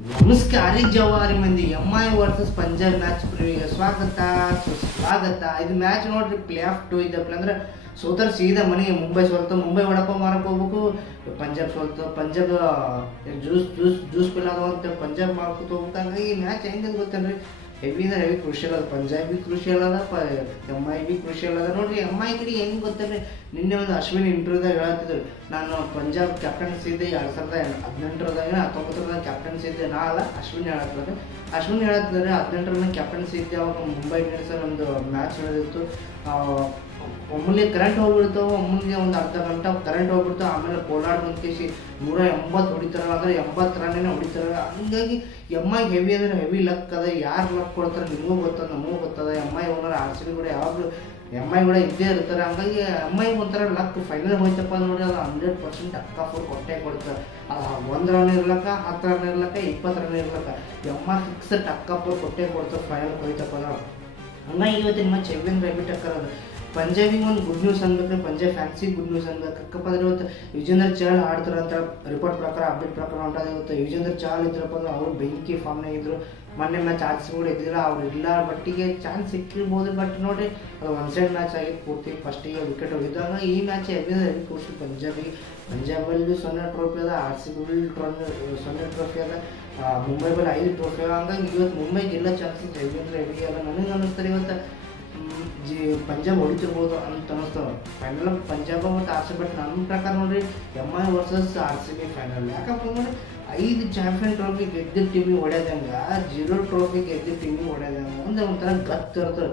ನಮಸ್ಕಾರ ಜವಾರಿ ಮಂದಿ. MI ವರ್ಸಸ್ ಪಂಜಾಬ್ ಮ್ಯಾಚ್ ಪ್ರಿವ್ಯೂಗೆ ಸ್ವಾಗತ ಸುಸ್ವಾಗತ. ಇದು ಮ್ಯಾಚ್ ನೋಡ್ರಿ ಪ್ಲೇ ಆಫ್ 2 ಇದ್ದಪ್ಪ ಅಂದ್ರೆ ಸೋತರ ಸೀದಾ ಮನೆಗೆ ಮುಂಬೈ ಸೋಲ್ತು, ಮುಂಬೈ ವಡಪಾವ್ ಮಾರಕ್ಕೆ ಹೋಗ್ಬೇಕು. ಪಂಜಾಬ್ ಸೋಲ್ತು, ಪಂಜಾಬ್ ಜ್ಯೂಸ್ ಜ್ಯೂಸ್ ಜ್ಯೂಸ್ ಪಿಲ್ಲೋದು ಅಂತ ಪಂಜಾಬ್ ಮಾಡ್ಕೊತ ಹೋಗ್ಬೇಕು. ಹಂಗಾಗಿ ಈ ಮ್ಯಾಚ್ ಹೆಂಗೆ ಗೊತ್ತೇನ್ರಿ, ಹೆವಿ ಅಂದ್ರೆ ಹೆವಿ ಕ್ರೂಷಿಯಲ್ ಅದ. ಪಂಜಾಬ್ ಬಿ ಕ್ರೂಷಿಯಲ್ ಅದ, MI ಬಿ ಕ್ರೂಷಿಯಲ್ ಅದ. ನೋಡ್ರಿ MI ಕಡೆ ಹೆಂಗೆ ಗೊತ್ತೇನ್ರಿ, ನಿನ್ನೆ ಒಂದು ಅಶ್ವಿನ್ ಇಂಟರ್ವ್ಯೂದಾಗ ಹೇಳ್ತಿದ್ರು, ನಾನು ಪಂಜಾಬ್ ಕ್ಯಾಪ್ಟನ್ಸಿ ಇದ್ದೆ 2018 19 ಕ್ಯಾಪ್ಟನ್ಸಿ ಇದ್ದೆ. ನಾ ಅಲ್ಲ, ಅಶ್ವಿನ್ ಹೇಳತ್ತಿದ್ದಾರೆ. ಅಶ್ವಿನ್ ಹೇಳತ್ತಿದ್ದಾರೆ 18 ಕ್ಯಾಪ್ಟನ್ಸಿ ಇದ್ದೆ. ಅವಾಗ ಮುಂಬೈ ಇಂಡಿಯನ್ಸ್ ನಮ್ಮದು ಮ್ಯಾಚ್ ನಡೆದಿತ್ತು. ಒಮ್ಮೆ ಕರೆಂಟ್ ಹೋಗ್ಬಿಡ್ತಾವೆ, ಒಮ್ಮೆಗೆ ಒಂದು ಅರ್ಧ ಗಂಟೆ ಕರೆಂಟ್ ಹೋಗ್ಬಿಡ್ತಾವೆ. ಆಮೇಲೆ ಕೋಲಾರ್ ಬಂದ್ಕೇಸಿ 180 ಹೊಡಿತಾರಲ್ಲ, ಅಂದರೆ 80 ರನ್ನೇ ಹೊಡಿತಾರೆ. ಹಂಗಾಗಿ MI ಹೆವಿ ಅಂದರೆ ಹೆವಿ ಲಕ್ ಅದ. ಯಾರು ಲಕ್ ಕೊಡ್ತಾರೆ ನಿಮಗೂ ಗೊತ್ತದ, ನಮಗೂ ಗೊತ್ತದ. MI ಓನರ್ RCB ಕೂಡ ಯಾವಾಗಲೂ MI ಕೂಡ ಇದ್ದೇ ಇರ್ತಾರೆ. ಹಂಗಾಗಿ MI ಒಂಥರ ಲಕ್. ಫೈನಲ್ ಹೋಯ್ತಪ್ಪ ನೋಡಿ, ಅದು 100% ಅಕ್ಕ ಫುಲ್ ಕೊಟ್ಟೆ ಕೊಡ್ತಾರೆ. 1 ರನ್ ಇರ್ಲಕ್ಕ, 10 ರನ್ ಇರ್ಲಕ್ಕ, 20 ರನ್ ಇರ್ಲಕ್ಕ, MI ಫಿಕ್ಸ್ ಟಕ್ಕಪ್ಪ ಕೊಟ್ಟೆ ಕೊಡ್ತಾರೆ ಫೈನಲ್ ಹೋಯ್ತಪ್ಪ ನಾವು. ಹಂಗಾಗಿ ಇವತ್ತಿನ ಮ್ಯಾಚ್ ಹೆವಿ ಅಂದ್ರೆ ಹೆವಿ ಟಕ್ಕರ್ ಅದ. ಪಂಜಾಬಿಗೆ ಒಂದು ಗುಡ್ ನ್ಯೂಸ್ ಅನ್ಬೇಕು, ಪಂಜಾಬ್ ಫ್ಯಾನ್ಸಿ ಗುಡ್ ನ್ಯೂಸ್ ಅನ್ಬೇಕು. ಯಾಕಪ್ಪ ಅಂದ್ರೆ ಇವತ್ತು ಯುಜೇಂದ್ರ ಚಹಲ್ ಆಡ್ತಾರೆ ಅಂತ ರಿಪೋರ್ಟ್ ಪ್ರಕಾರ, ಅಪ್ಡೇಟ್ ಪ್ರಕಾರ ಹೊಂಟದ. ಇವತ್ತು ಯುಜೇಂದ್ರ ಚಹಲ್ ಇದ್ರಪ್ಪ ಅಂದ್ರೆ ಅವರು ಬೆಂಕಿ ಫಾರ್ಮ್ನಾಗ ಇದ್ರು. ಮೊನ್ನೆ ಮ್ಯಾಚ್ RCB ಕೂಡ ಇದ್ದಿಲ್ಲ, ಅವ್ರು ಇಲ್ಲ ಬಟ್ಟಿಗೆ ಚಾನ್ಸ್ ಸಿಕ್ಕಿರ್ಬೋದು. ಬಟ್ ನೋಡಿರಿ, ಅದು ಒನ್ ಸೈಡ್ ಮ್ಯಾಚ್ ಆಗಿತ್ತು ಪೂರ್ತಿ. ಫಸ್ಟಿಗೆ ವಿಕೆಟ್ ಹೋಗಿದ್ದಾಗ ಈ ಮ್ಯಾಚ್ ಹೆವಿ ಖುಷಿ ಪಂಜಾಬಲ್ಲಿ 0 ಟ್ರೋಫಿ ಅದ, RCB 0 ಟ್ರೋಫಿ ಅದ, ಮುಂಬೈ ಬಲ್ಲಿ 5 ಟ್ರೋಫಿ ಅದ. ಹಂಗಾಗಿ ಇವತ್ತು ಮುಂಬೈ ಗೆಲ್ಲ ಚಾನ್ಸಸ್ ಹೆವಿ ಅಂದ್ರೆ ಹೆವಿ ಅದ. ನನಗೆ ಅನ್ನಿಸ್ತಾರೆ ಇವತ್ತು ಪಂಜಾಬ್ ಹೊಡಿತಿರ್ಬೋದು ಅಂತ ಅನ್ನಿಸ್ತವೆ. ಫೈನಲ್ ಪಂಜಾಬ್ ಮತ್ತು RCB. ಬಟ್ ನನ್ನ ಪ್ರಕಾರ ನೋಡ್ರಿ MI ವರ್ಸಸ್ RCB ಫೈನಲ್. ಯಾಕಪ್ಪ ನೋಡಿ, 5 ಚಾಂಪಿಯನ್ ಟ್ರೋಫಿ ಗೆದ್ದ ಟೀಮಿಗೆ ಹೊಡೆದಂಗೆ, 0 ಟ್ರೋಫಿ ಗೆದ್ದ ಟೀಮಿಗೆ ಹೊಡೆದಂಗೆ ಒಂಥರ ಗತ್ತು ಇರ್ತದೆ.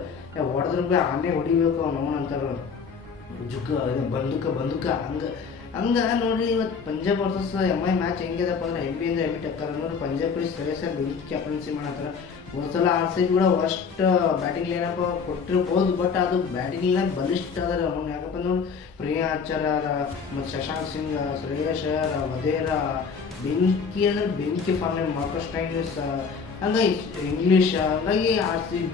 ಹೊಡೆದ್ರೆ ಬಿ ಆನೆ ಹೊಡಿಬೇಕು ಅವ್ನು ಅಂತಾರೆ, ಬಂದುಕ ಹಂಗೆ ನೋಡ್ರಿ. ಇವತ್ತು ಪಂಜಾಬ್ ವರ್ಸಸ್ MI ಮ್ಯಾಚ್ ಹೆಂಗಿದಪ್ಪ ಅಂದ್ರೆ ಹೆವಿ ಅಂದ್ರೆ ಹೆವಿ ಟಕ್ಕರ್. ನೋಡಿ ಪಂಜಾಬ್ ಕಡೆ ಶ್ರೇಯಸ್ ಬೆಂಕಿ ಕ್ಯಾಪ್ಟನ್ಸಿ ಮಾಡತ್ತಾರ. ಒಂದ್ಸಲ RCB ಕೂಡ ಫಸ್ಟ್ ಬ್ಯಾಟಿಂಗ್ ಲೈನಪ್ ಕೊಟ್ಟಿರ್ಬೋದು, ಬಟ್ ಅದು ಬ್ಯಾಟಿಂಗ್ ಲೈನ್ ಬಲಿಷ್ಠ ಅದ ಅವ್ನು. ಯಾಕಪ್ಪ ನೋಡಿ, ಪ್ರಿಯಾ ಆಚಾರ್ಯ ಮತ್ತು ಶಶಾಂಕ್ ಸಿಂಗ್, ಶ್ರೇಯಸ್ ಅಯ್ಯರ್, ವಧೇರ ಬೆಂಕಿ ಅಂದ್ರೆ ಬೆಂಕಿ ಫಾರ್ಮ್. ಮಾರ್ಕಸ್ ಸ್ಟೈನಿಸ್, ಹಂಗಾಗಿ ಇಂಗ್ಲೀಷ್. ಹಂಗಾಗಿ RCB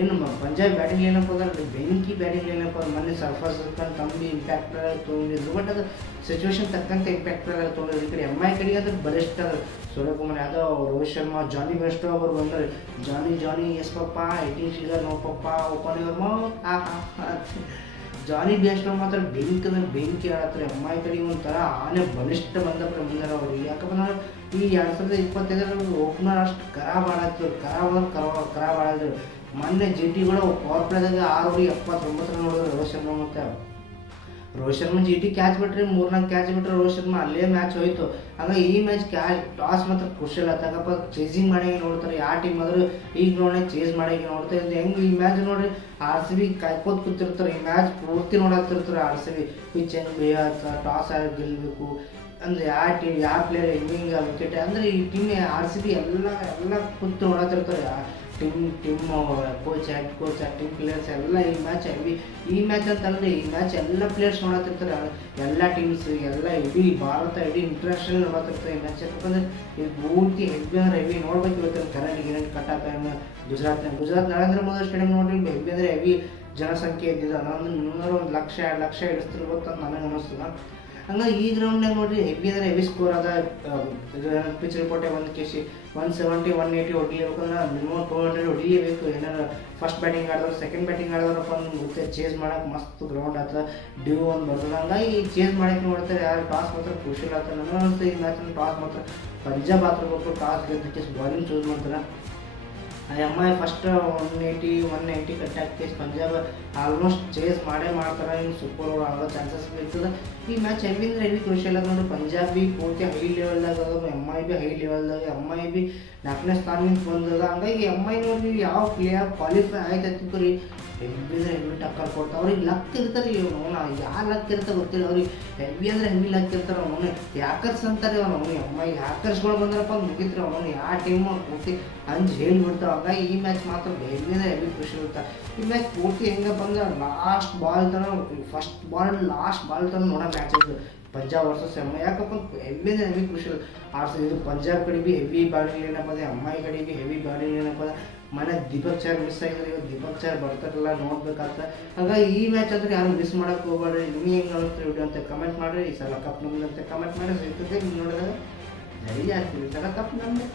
ಏನು ಪಂಜಾಬ್ ಬ್ಯಾಟಿಂಗ್ ಏನಪ್ಪ ಅಂದ್ರೆ ಬೆಂಕಿ ಬ್ಯಾಟಿಂಗ್ ಏನಪ್ಪ ಅಂದ್ರೆ ಮೊನ್ನೆ ಸರ್ಫಸ್ ತಂಬಿ ಇಂಪ್ಯಾಕ್ಟರ್ ತೊಗೊಂಡಿದ್ರು. ಬಟ್ ಅದು ಸಿಚುವೇಶನ್ ತಕ್ಕಂತೆ ಇಂಪ್ಯಾಕ್ಟರ್ ತೊಗೊಂಡಿದ್ರು. ಈ ಕಡೆ MI ಕಡೆಗೆ ಅಂದ್ರೆ ಬಲಿಷ್ಠ ಅದ. ಸೂರ್ಯಕುಮಾರ್ ಯಾದವ್, ರೋಹಿತ್ ಶರ್ಮಾ, ಜಾನಿ ಬೆಸ್ಟೋ ಅವರು ಬಂದರೆ, Johnny yes papa 18 figure no papa open your mouth. Jonny Bairstow ಮಾತ್ರ ಬೆಂಕಿ ಆಡತ್ತಾರೆ. MI ಕಡೆಗೆ ಒಂಥರ ಆನೆ ಬಲಿಷ್ಠ ಬಂದಪ್ಪ ಮುಂದೆ ಅವ್ರಿಗೆ. ಯಾಕಪ್ಪ ಅಂದ್ರೆ ಈ 2025 ಓಪನರ್ ಅಷ್ಟು ಖರಾಬ್ ಆಡಿದ್ರು. ಮೊನ್ನೆ GT ಕೂಡ ಪವರ್ ಪ್ಲೇದಾಗ 6 ಓವರ್ 79 ನೋಡಿದ್ರು ರೋಹಿತ್ ಶರ್ಮಾ GT ಕ್ಯಾಚ್ ಬಿಟ್ರಿ, 3-4 ಕ್ಯಾಚ್ ಬಿಟ್ರೆ ರೋಹಿತ್ ಶರ್ಮಾ ಅಲ್ಲೇ ಮ್ಯಾಚ್ ಹೋಯ್ತು. ಹಂಗಾಗಿ ಈ ಮ್ಯಾಚ್ ಟಾಸ್ ಮಾತ್ರ ಕ್ರುಷಿಯಲ್ ಆತಕ್ಕಪ್ಪ. ಚೇಸಿಂಗ್ ಮಾಡಾಗೆ ನೋಡ್ತಾರೆ, ಯಾವ ಟೀಮ್ ಆದರೂ ಈಗ ನೋಡಿ ಚೇಸ್ ಮಾಡಾಗೆ ನೋಡ್ತಾರೆ. ಇದು ಹೆಂಗೆ ಈ ಮ್ಯಾಚ್ ನೋಡ್ರಿ, RCB ಕಾಯ್ಕೋತ್ ಕೂತಿರ್ತಾರೆ. ಈ ಮ್ಯಾಚ್ ಪೂರ್ತಿ ನೋಡಾಕ್ತಿರ್ತಾರೆ. RCB ಪಿಚ್ ಹೆಂಗೆ ಬೇಯತ್ತ, ಟಾಸ್ ಆಗಿ ಗೆಲ್ಲಬೇಕು ಅಂದರೆ ಯಾವ ಟೀಮ್ ಯಾವ ಪ್ಲೇಯರ್ ಹೆಂಗೆ ವಿಕೆಟ್ ಅಂದರೆ ಈ ಟೀಮ್ RCB ಎಲ್ಲ ಕೂತು ನೋಡಾತಿರ್ತಾರೆ. Team coach, head coach, team players ಎಲ್ಲ ಈ ಮ್ಯಾಚ್ ಅಂತಂದರೆ ಈ ಮ್ಯಾಚ್ ಎಲ್ಲ ಪ್ಲೇಯರ್ಸ್ ನೋಡತ್ತಿರ್ತಾರೆ. ಎಲ್ಲ ಟೀಮ್ಸ್ ಎಲ್ಲ ಇಡೀ ಭಾರತ ಇಡೀ ಇಂಟರ್ನ್ಯಾಷನಲ್ ನೋಡತ್ತಿರ್ತಾರೆ ಈ ಮ್ಯಾಚ್. ಯಾಕಂದರೆ ಇದು ಪೂರ್ತಿ ಹೆವಿ ನೋಡ್ಬೇಕು. ಇವತ್ತು ಕರೆಂಟ್ ಕಟ್ಟಾಕ ಗುಜರಾತ್ ನರೇಂದ್ರ ಮೋದಿ ಸ್ಟೇಡಿಯಂ ನೋಡ್ರಿ, ಹೆವಿ ಅಂದರೆ ಹೆವಿ ಜನಸಂಖ್ಯೆ ಇದ್ದಿದ್ದು. ನಾನು 1 ಲಕ್ಷ 2 ಲಕ್ಷ ಹಿಡಿಸ್ತಿರ್ಬೇಕು ಅಂತ ನನಗೆ ಅನ್ನಿಸ್ತದ. ಹಂಗಾಗಿ ಈ ಗ್ರೌಂಡ್ನಾಗ ನೋಡ್ರಿ ಹೆವಿ ಅಂದರೆ ಹೆವಿ ಸ್ಕೋರ್ ಅದ. ಪಿಚ್ ರಿಪೋರ್ಟೇ 170 180 ಹೊಡಿಲೇಬೇಕಂದ್ರೆ ಮಿನಿಮಮ್ 200 ಹೊಡಿಲೇಬೇಕು. ಏನಾರು ಫಸ್ಟ್ ಬ್ಯಾಟಿಂಗ್ ಆಡಿದವ್ರು, ಸೆಕೆಂಡ್ ಬ್ಯಾಟಿಂಗ್ ಆಡಿದವ್ರಪ್ಪ ಮತ್ತೆ ಚೇಸ್ ಮಾಡೋಕೆ ಮಸ್ತ್ ಗ್ರೌಂಡ್ ಆಗ್ತದೆ, ಡ್ಯೂ ಒಂದು ಬರ್ತದೆ. ಹಂಗಾಗಿ ಚೇಸ್ ಮಾಡೋಕೆ ನೋಡ್ತಾರೆ. ಯಾರು ಟಾಸ್ ಮಾತ್ರ ಖುಷಿ ಆಗ್ತದೆ. ನನಗೆ ಅನಿಸ್ತದೆ ಈ ಮ್ಯಾಚ್ ಟಾಸ್ ಮಾತ್ರ ಪಂಜಾಬ್ ಹಾಕಬೇಕು. ಟಾಸ್ ಗೆದ್ದಕ್ಕೆ ಬಾಲಿಂಗ್ ಚೂಸ್ ಮಾಡ್ತಾರೆ. MI ಫಸ್ಟ್ 180 ಕಟ್ಟಾಕಿ ಪಂಜಾಬ್ ಆಲ್ಮೋಸ್ಟ್ ಚೇಸ್ ಮಾಡ್ತಾರೆ. ಇನ್ನು ಸೂಪರ್ ಓವರ್ ಆಗೋ ಚಾನ್ಸಸ್ ಇರ್ತದೆ. ಈ ಮ್ಯಾಚ್ ಹೆವಿ ಅಂದ್ರೆ ಹೆವಿ ಕ್ರೂಷಿಯಲ್ ಆಗಿ ನೋಡಿ. ಪಂಜಾಬ್ ಬಿ ಪೂರ್ತಿ ಹೈ ಲೆವೆಲ್ದಾಗ ಅದ, MI ಬಿ ಹೈ ಲೆವೆಲ್ದಾಗ, MI ಬಿ 4ನೇ ಸ್ಥಾನದಿಂದ ಬಂದದ. ಹಂಗಾಗಿ MI ನೋಡಿ ಯಾವ ಪ್ಲೇಯರ್ ಕ್ವಾಲಿಫೈ ಆಯ್ತು ರೀ, ಹೆವಿ ಟಕ್ಕರ್ ಕೊಡ್ತಾರೆ. ಅವ್ರಿಗೆ ಲಕ್ ಇರ್ತಾರೆ. ಯಾರು ಲಕ್ ಇರ್ತಾರೆ ಗೊತ್ತಿಲ್ಲ ಅವ್ರಿಗೆ. ಹೆವಿ ಅಂದರೆ ಹೆವಿ ಲಕ್ ಇರ್ತಾರೆ. ಅವನು ಹ್ಯಾಕರ್ಸ್ ಅಂತಾರೆ. MI ಹ್ಯಾಕರ್ಸ್ಗಳು ಬಂದ್ರಪ್ಪ ಮುಗಿತಾರೆ. ಅವನು ಯಾವ ಟೀಮು ಪೂರ್ತಿ ಹೇಳ್ಬಿಡ್ತಾರೆ. ಹಂಗಾಗಿ ಈ ಮ್ಯಾಚ್ ಮಾತ್ರ ಹೆವಿ ಅಂದರೆ ಹೆವಿ ಖುಷಿ ಇರುತ್ತೆ. ಈ ಮ್ಯಾಚ್ ಪೂರ್ತಿ ಹೆಂಗಪ್ಪ ಅಂದ್ರೆ ಲಾಸ್ಟ್ ಬಾಲ್ ತನಕ ನೋಡೋ ಮ್ಯಾಚ್ ಇದು ಪಂಜಾಬ್ ವರ್ಸಸ್ MI. ಯಾಕಪ್ಪ ಹೆವಿ ಅಂದರೆ ಹೆವಿ ಖುಷಿ ಇದು ಪಂಜಾಬ್ ಕಡೆ ಬಿ ಹೆವಿ ಬ್ಯಾಟಿಂಗ್ ಏನಪ್ಪ ಅದೇ, MI ಕಡೆ ಬಿ ಹೆವಿ ಬ್ಯಾಟಿಂಗ್ ಏನಪ್ಪ ಅದ. ಮನೆ ದೀಪಕ್ ಚಹರ್ ಮಿಸ್ ಆಗಿದ್ರೆ ಇವತ್ತು ದೀಪಕ್ ಚಹರ್ ಬರ್ತಾರಲ್ಲ ನೋಡ್ಬೇಕಾಗ್ತದೆ. ಹಾಗಾಗಿ ಈ ಮ್ಯಾಚ್ ಅಂದ್ರೆ ಯಾರು ಮಿಸ್ ಮಾಡೋಕೆ ಹೋಗ್ಬೇಡ್ರಿ. ನಿಮಗೆ ಹೆಂಗೆ ಅನಿಸ್ತು ವಿಡಿಯೋ ಅಂತ ಕಮೆಂಟ್ ಮಾಡಿರಿ. ಈ ಸಲ ಕಪ್ ನಮ್ದು ಅಂತ ಕಮೆಂಟ್ ಮಾಡಿ ಸಿಗ್ತದೆ. ನೋಡಿದಾಗ ಜೈ ಆಗ್ತೀವಿ, ಈ ಸಲ ಕಪ್ ನಮ್ಮದೇ.